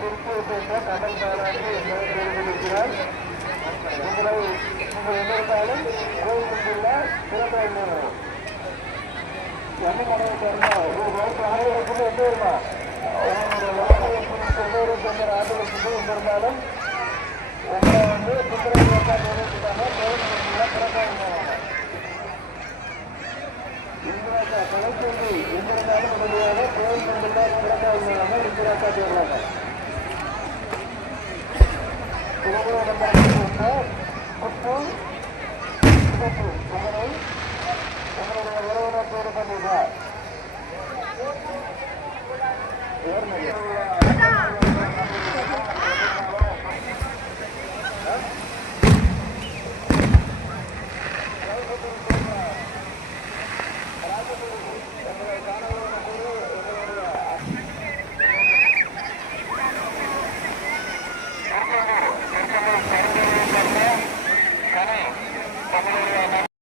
திருச்சியத்தை கடன் தாராட்டி என்பதை தெரிவித்திருக்கிறார் உங்களை உங்கள் எங்கிருந்தாலும் வந்து பிப்ரவரி ஒன்றாம் தேதி கோயிலுக்குள்ள சிறப்பாக இந்திராக்கா கலைச்செல்வி Верно ли?